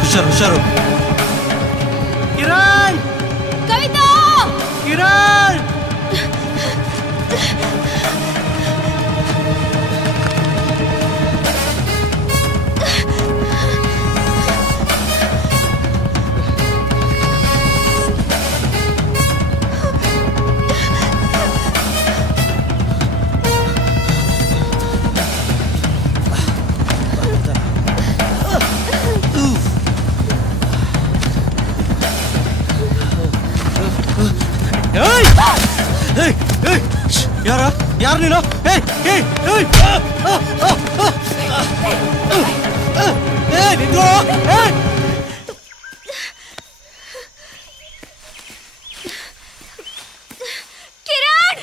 ಹುಷಾರು ಹುಷಾರು. ಕಿರಣ್, ಕವಿತಾ, ಕಿರಣ್. ಯಾರು ನೀನು? ಕಿರಣ್,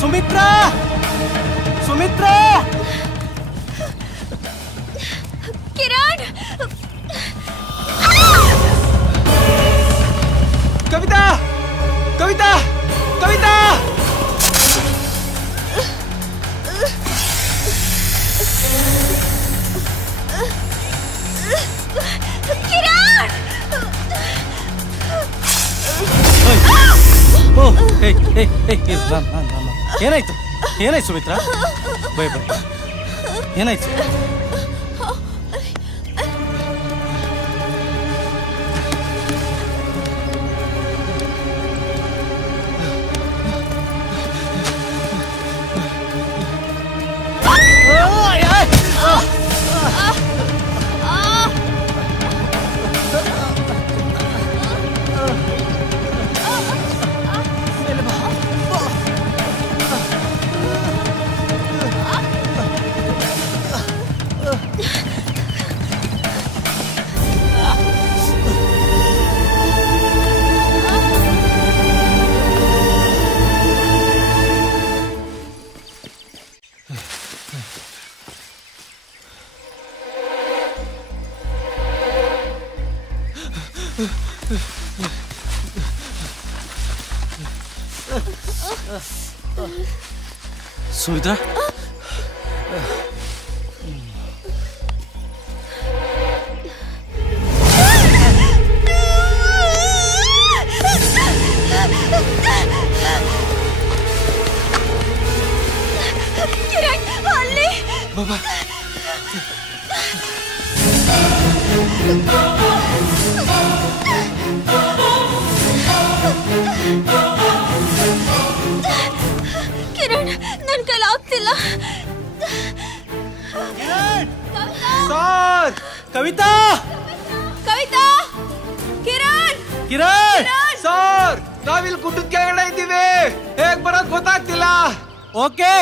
ಸುಮಿತ್ರಾ, ಸುಮಿತ್ರಾ. ಕಿರಣ್, ಕವಿತಾ, ಕವಿತಾ, ಕವಿತಾ. ಕಿರಣ್. ಏನಾಯ್ತು? ಏನಾಯ್ತು ಸುಮಿತ್ರಾ? Bye bye. ಏನಾಯ್ತು? ಸುಮಿತ್ರಾ, ಕಿರಣ್, ಅಲ್ಲಿ ಬಾಬಾ. ಕಿರಣ್, ನನ್ ಕೈಲಿ ಆಗ್ತಿಲ್ಲ. ಸರ್, ಕವಿತಾ, ಕವಿತಾ, ಕಿರಣ್, ಕಿರಣ್. ಸರ್, ನಾವಿಲ್ಲಿ ಗುಡ್ಡದ ಕೆಳಗಡೆ ಇದ್ದೀವಿ. ಹೇಗ್ ಬರೋದ್ ಗೊತ್ತಾಗ್ತಿಲ್ಲ. ಓಕೆ,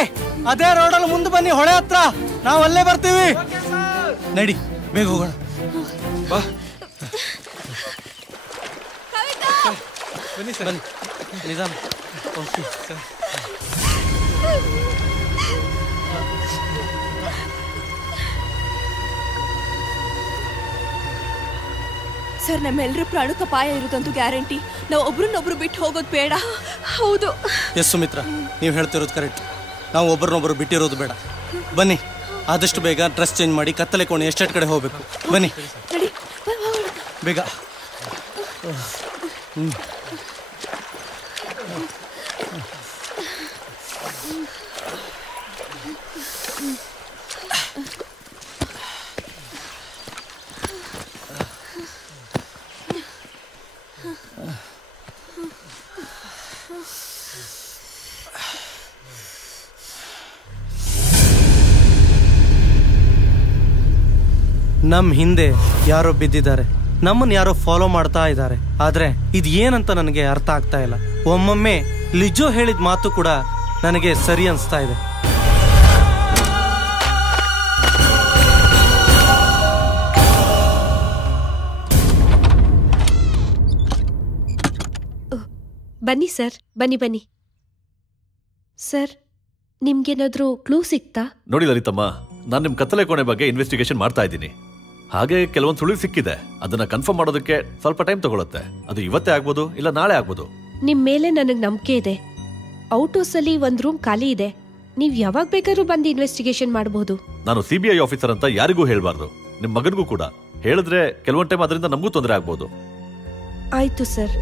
ಅದೇ ರೋಡಲ್ಲಿ ಮುಂದೆ ಬನ್ನಿ, ಹೊಳೆ ಹತ್ರ. ನಾವು ಅಲ್ಲೇ ಬರ್ತೀವಿ. ನಡಿ, ಬೇಗ ಹೋಗೋಣ. ಬಾ. ಕವಿತಾ, ಬನ್ನಿ ಸರ್, ಬನ್ನಿ. ನಿಧಾನ. Okay sir. ಸರ್, ನಮ್ಮೆಲ್ಲರ ಪ್ರಾಣಕ್ಕೆ ಅಪಾಯ ಇರೋದಂತೂ ಗ್ಯಾರಂಟಿ. ನಾವು ಒಬ್ರನ್ನೊಬ್ರು ಬಿಟ್ಟು ಹೋಗೋದು ಬೇಡ. ಹೌದು. ಎಸ್ ಸುಮಿತ್ರಾ, ನೀವು ಹೇಳ್ತಿರೋದು ಕರೆಕ್ಟ್. ನಾವು ಒಬ್ಬರನ್ನೊಬ್ಬರು ಬಿಟ್ಟಿರೋದು ಬೇಡ. ಬನ್ನಿ, ಆದಷ್ಟು ಬೇಗ ಡ್ರೆಸ್ ಚೇಂಜ್ ಮಾಡಿ ಕತ್ತಲೆ ಕೋಣೆ ಎಸ್ಟೇಟ್ ಕಡೆ ಹೋಗಬೇಕು. ಬನ್ನಿ ಬೇಗ. ನಮ್ ಹಿಂದೆ ಯಾರೋ ಬಿದ್ದಿದ್ದಾರೆ, ನಮ್ಮನ್ನ ಯಾರೋ ಫಾಲೋ ಮಾಡ್ತಾ ಇದ್ದಾರೆ. ಆದ್ರೆ ಇದು ಏನಂತ ನನಗೆ ಅರ್ಥ ಆಗ್ತಾ ಇಲ್ಲ. ಒಮ್ಮೊಮ್ಮೆ ಲಿಜೋ ಹೇಳಿದ ಮಾತು ಕೂಡ ನನಗೆ ಸರಿ ಅನ್ಸ್ತಾ ಇದೆ. ಬನ್ನಿ ಸರ್, ಬನ್ನಿ ಬನ್ನಿ. ಸರ್, ನಿಮ್ಗೇನಾದ್ರೂ ಕ್ಲೂ ಸಿಕ್ತಾ? ನೋಡಿ ಲಲಿತಮ್ಮ, ನಾನು ನಿಮ್ ಕತ್ತಲೆ ಕೋಣೆ ಬಗ್ಗೆ ಇನ್ವೆಸ್ಟಿಗೇಷನ್ ಮಾಡ್ತಾ ಇದ್ದೀನಿ. ಹಾಗೆ ಕೆಲವೊಂದು ಸುಳಿವು ಸಿಕ್ಕಿದೆ. ಅದನ್ನ ಕನ್ಫರ್ಮ್ ಮಾಡೋದಕ್ಕೆ ಸ್ವಲ್ಪ ಟೈಮ್ ತಗೊಳುತ್ತೆ. ಅದು ಇವತ್ತೇ ಆಗ್ಬೋದು, ಇಲ್ಲ ನಾಳೆ ಆಗ್ಬೋದು. ನಿಮ್ ಮೇಲೆ ನನಗ್ ನಂಬಿಕೆ ಇದೆ. ಔಟ್ ಹೌಸ್ ಅಲ್ಲಿ ಒಂದ್ ರೂಮ್ ಖಾಲಿ ಇದೆ. ನೀವ್ ಯಾವಾಗ ಬೇಕಾದ್ರೂ ಬಂದು ಇನ್ವೆಸ್ಟಿಗೇಷನ್ ಮಾಡಬಹುದು. ನಾನು CBI ಆಫೀಸರ್ ಅಂತ ಯಾರಿಗೂ ಹೇಳ್ಬಾರ್ದು, ನಿಮ್ ಮಗನಿಗೂ ಕೂಡ. ಹೇಳಿದ್ರೆ ಕೆಲವೊಂದು ಟೈಮ್ ಅದರಿಂದ ನಮಗೂ ತೊಂದರೆ ಆಗ್ಬೋದು. ಆಯ್ತು ಸರ್.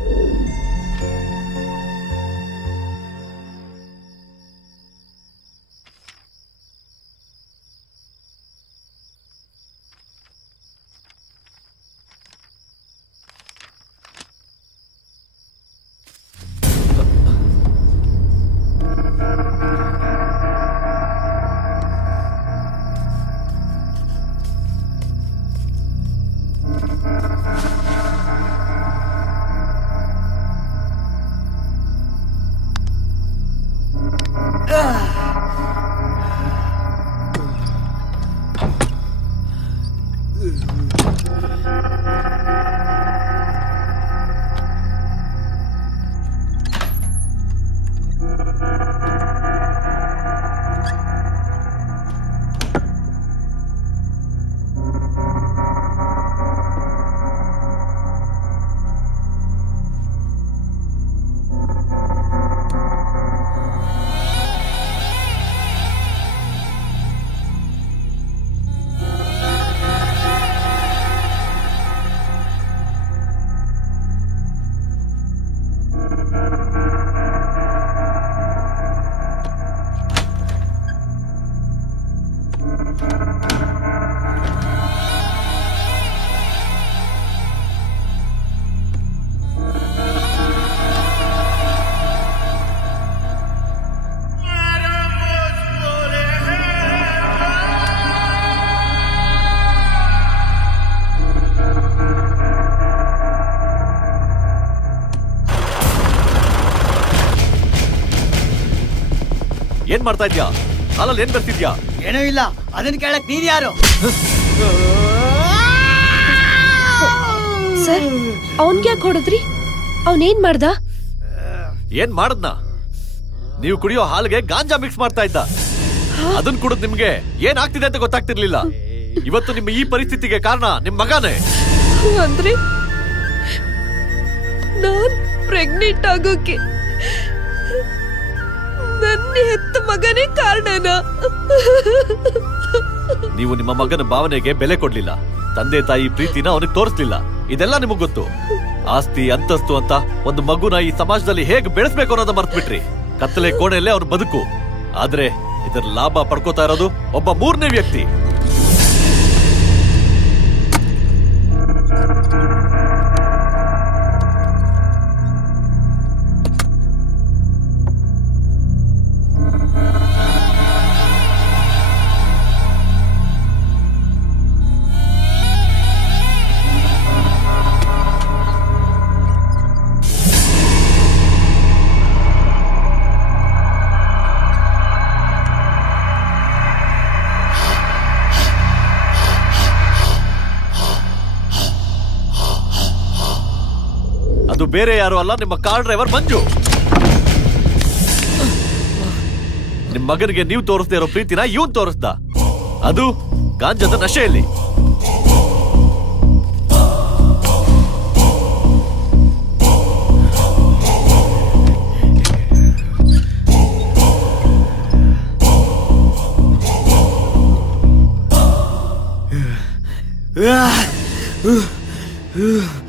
ಏನ್ ಮಾಡ್ತಾ ಇದ್ಯಾ? ಹಾಲಲ್ಲಿ ಏನ್ ಬರ್ತಿದ್ಯಾ? ಏನೂ ಇಲ್ಲ. ಅದನ್ನ ಕೇಳಕ್ ನೀನ್ ಯಾರು? ಸರ್, ಅವನ್ಗೆ ಯಾಕೆ ಹೊಡೆದ್ರಿ? ಅವನೇನ್ ಮಾಡ್ದ? ಏನ್ ಮಾಡದ್ನ? ನೀವು ಕುಡಿಯೋ ಹಾಲಿಗೆ ಗಾಂಜಾ ಮಿಕ್ಸ್ ಮಾಡ್ತಾ ಇದ್ದ. ಅದನ್ ಕುಡಿದ್ ನಿಮ್ಗೆ ಏನ್ ಆಗ್ತಿದೆ ಅಂತ ಗೊತ್ತಾಗ್ತಿರ್ಲಿಲ್ಲ. ಇವತ್ತು ನಿಮ್ಮ ಈ ಪರಿಸ್ಥಿತಿಗೆ ಕಾರಣ ನಿಮ್ ಮಗನೇ. ಅಂದ್ರೆ ನಾನ್ ಪ್ರೆಗ್ನೆಂಟ್ ಆಗೋಕೆ ನನ್ನ ಹೆತ್ತ ಮಗನೇ ಕಾರಣನಾ? ನೀವು ನಿಮ್ಮ ಮಗನ ಭಾವನೆಗೆ ಬೆಲೆ ಕೊಡ್ಲಿಲ್ಲ. ತಂದೆ ತಾಯಿ ಪ್ರೀತಿನ ಅವನಿಗೆ ತೋರಿಸ್ಲಿಲ್ಲ. ಇದೆಲ್ಲ ನಿಮಗ್ ಗೊತ್ತು. ಆಸ್ತಿ ಅಂತಸ್ತು ಅಂತ ಒಂದು ಮಗುನ ಈ ಸಮಾಜದಲ್ಲಿ ಹೇಗೆ ಬೆಳೆಸ್ಬೇಕು ಅನ್ನೋದ ಮರ್ತ್ ಬಿಟ್ರಿ. ಕತ್ತಲೆ ಕೋಣೆಯಲ್ಲೇ ಅವ್ರ ಬದುಕು. ಆದ್ರೆ ಇದರ ಲಾಭ ಪಡ್ಕೋತಾ ಇರೋದು ಒಬ್ಬ ಮೂರನೇ ವ್ಯಕ್ತಿ. ಅದು ಬೇರೆ ಯಾರು ಅಲ್ಲ, ನಿಮ್ಮ ಕಾರ್ ಡ್ರೈವರ್ ಮಂಜು. ನಿಮ್ ಮಗನಿಗೆ ನೀವು ತೋರಿಸದೇ ಇರೋ ಪ್ರೀತಿನ ಇವನ್ ತೋರಿಸ್ದ. ಅದು ಗಾಂಜಾದ ನಶೆಯಲ್ಲಿ. Ah!